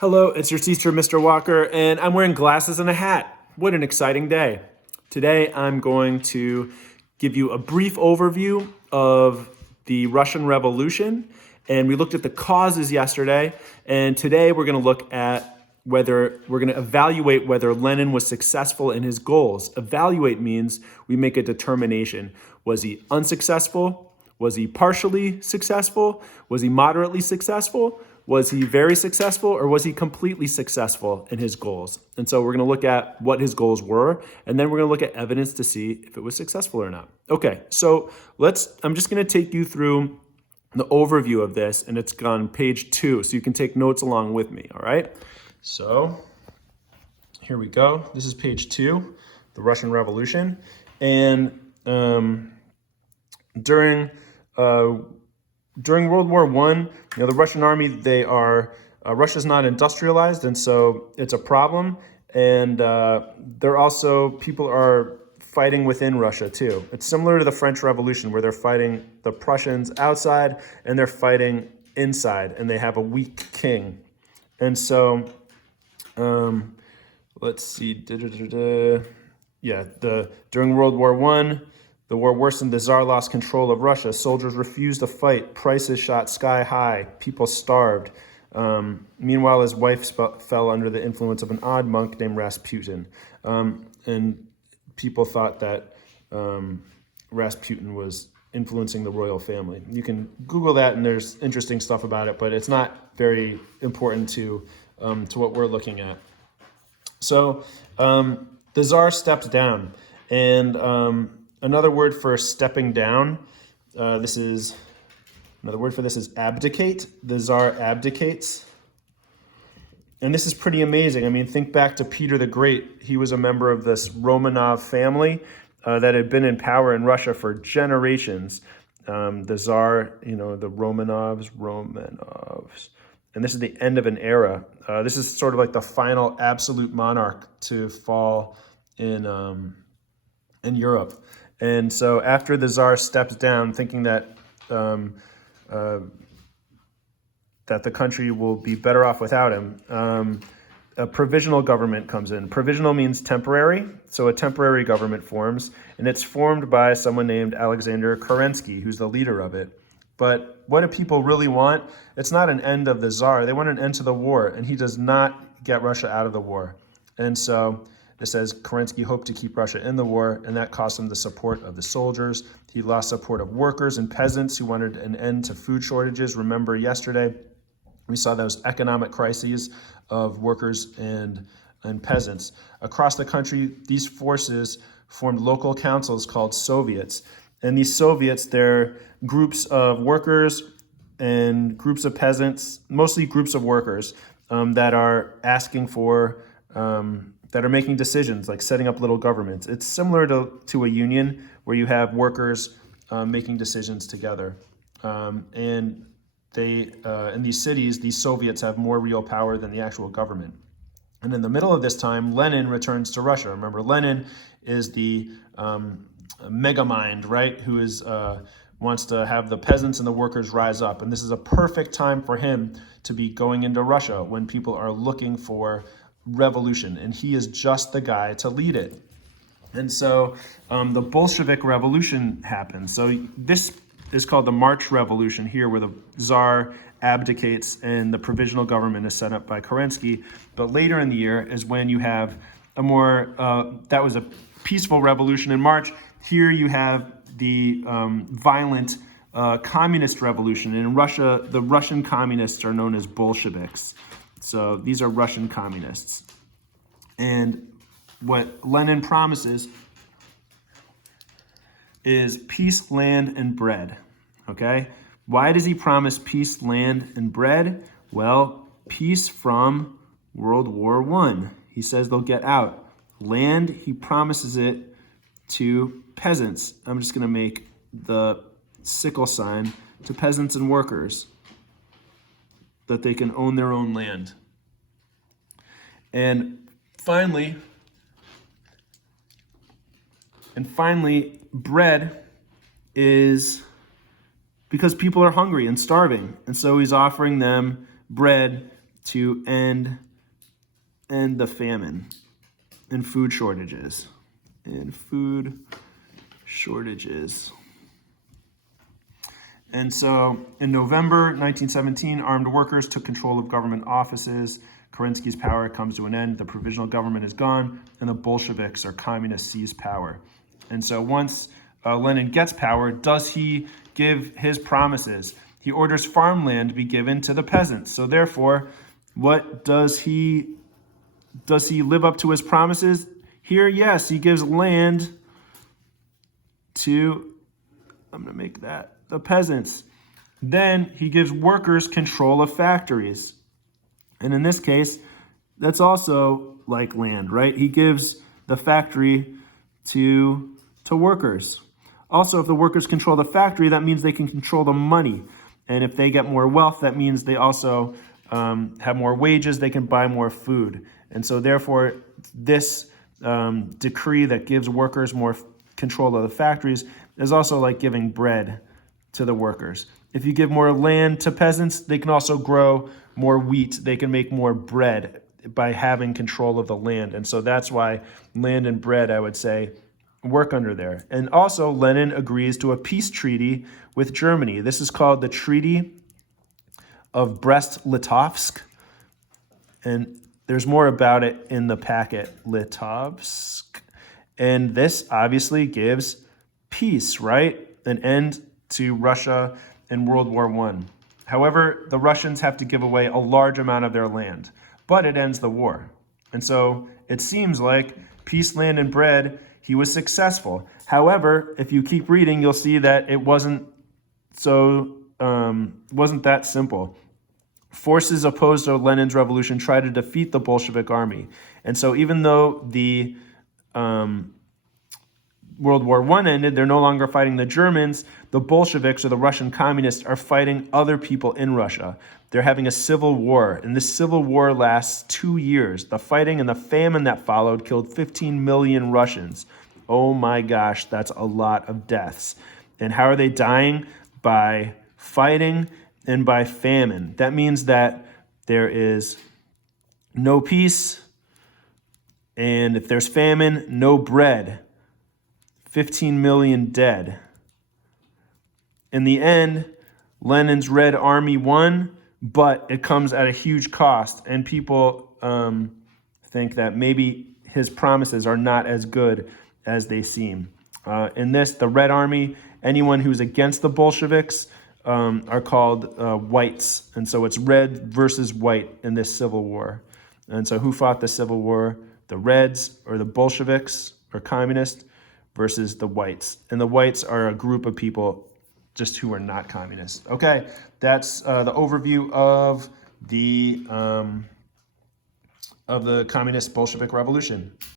Hello, it's your teacher, Mr. Walker, and I'm wearing glasses and a hat. What an exciting day. Today, I'm going to give you a brief overview of the Russian Revolution, and we looked at the causes yesterday, and today we're going to look at whether we're going to evaluate whether Lenin was successful in his goals. Evaluate means we make a determination. Was he unsuccessful? Was he partially successful? Was he moderately successful? Was he very successful, or was he completely successful in his goals? And so we're going to look at what his goals were, and then we're going to look at evidence to see if it was successful or not. Okay, so I'm just going to take you through the overview of this, and it's on page 2, so you can take notes along with me, all right? So here we go. This is page 2, the Russian Revolution. And during World War I, the Russian army, Russia's not industrialized, and so it's a problem. And people are fighting within Russia too. It's similar to the French Revolution, where they're fighting the Prussians outside and they're fighting inside, and they have a weak king. And so, let's see. During World War I, the war worsened. The Tsar lost control of Russia. Soldiers refused to fight. Prices shot sky high. People starved. Meanwhile, his wife fell under the influence of an odd monk named Rasputin. And people thought that Rasputin was influencing the royal family. You can Google that, and there's interesting stuff about it, but it's not very important to what we're looking at. So the Tsar steps down, and another word for stepping down, another word for this is abdicate. The Tsar abdicates. And this is pretty amazing. I mean, think back to Peter the Great. He was a member of this Romanov family that had been in power in Russia for generations. The Tsar, the Romanovs. And this is the end of an era. This is sort of like the final absolute monarch to fall in Europe. And so after the Tsar steps down, thinking that the country will be better off without him, a provisional government comes in. Provisional means temporary, so a temporary government forms, and it's formed by someone named Alexander Kerensky, who's the leader of it. But what do people really want? It's not an end of the Tsar. They want an end to the war, and he does not get Russia out of the war. And so it says Kerensky hoped to keep Russia in the war, and that cost him the support of the soldiers. He lost support of workers and peasants who wanted an end to food shortages. Remember yesterday, we saw those economic crises of workers and peasants. Across the country, these forces formed local councils called Soviets. And these Soviets, they're groups of workers and groups of peasants, mostly groups of workers that are asking for that are making decisions, like setting up little governments. It's similar to a union where you have workers making decisions together. And they, in these cities, these Soviets have more real power than the actual government. And in the middle of this time, Lenin returns to Russia. Remember, Lenin is the mega mind, right? Who wants to have the peasants and the workers rise up. And this is a perfect time for him to be going into Russia when people are looking for revolution, and he is just the guy to lead it. And so the Bolshevik Revolution happens. So this is called the March Revolution here, where the Tsar abdicates and the provisional government is set up by Kerensky. But later in the year is when you have that was a peaceful revolution in March. Here you have the violent communist revolution. And in Russia, the Russian communists are known as Bolsheviks. So these are Russian communists. And what Lenin promises is peace, land, and bread. Okay? Why does he promise peace, land, and bread? Well, peace from World War I. He says they'll get out. Land, he promises it to peasants. I'm just going to make the sickle sign to peasants and workers, that they can own their own land. And finally, bread is because people are hungry and starving. And so he's offering them bread to end the famine and food shortages. And so in November 1917, armed workers took control of government offices. Kerensky's power comes to an end. The provisional government is gone, and the Bolsheviks or communists seize power. And so once Lenin gets power, does he give his promises? He orders farmland be given to the peasants. So therefore, what does he live up to his promises? Here, yes, he gives land to, I'm going to make that, the peasants. Then he gives workers control of factories. And in this case, that's also like land, right? He gives the factory to workers. Also, if the workers control the factory, that means they can control the money. And if they get more wealth, that means they also have more wages, they can buy more food. And so therefore, this decree that gives workers more control of the factories is also like giving bread to the workers. If you give more land to peasants, they can also grow more wheat. They can make more bread by having control of the land. And so that's why land and bread, I would say, work under there. And also, Lenin agrees to a peace treaty with Germany. This is called the Treaty of Brest-Litovsk. And there's more about it in the packet, Litovsk. And this obviously gives peace, right? An end to Russia in World War I. However, the Russians have to give away a large amount of their land, but it ends the war. And so it seems like peace, land, and bread, he was successful. However, if you keep reading, you'll see that it wasn't that simple. Forces opposed to Lenin's revolution tried to defeat the Bolshevik army. And so even though the World War I ended, they're no longer fighting the Germans. The Bolsheviks, or the Russian communists, are fighting other people in Russia. They're having a civil war, and this civil war lasts 2 years. The fighting and the famine that followed killed 15 million Russians. Oh my gosh, that's a lot of deaths. And how are they dying? By fighting and by famine. That means that there is no peace, and if there's famine, no bread. 15 million dead. In the end, Lenin's Red Army won, but it comes at a huge cost, and people think that maybe his promises are not as good as they seem. In this, the Red Army, anyone who's against the Bolsheviks are called whites, and so it's red versus white in this civil war. And so who fought the civil war? The Reds, or the Bolsheviks, or communists, versus the whites. And the whites are a group of people just who are not communists. Okay, that's the overview of the communist Bolshevik revolution.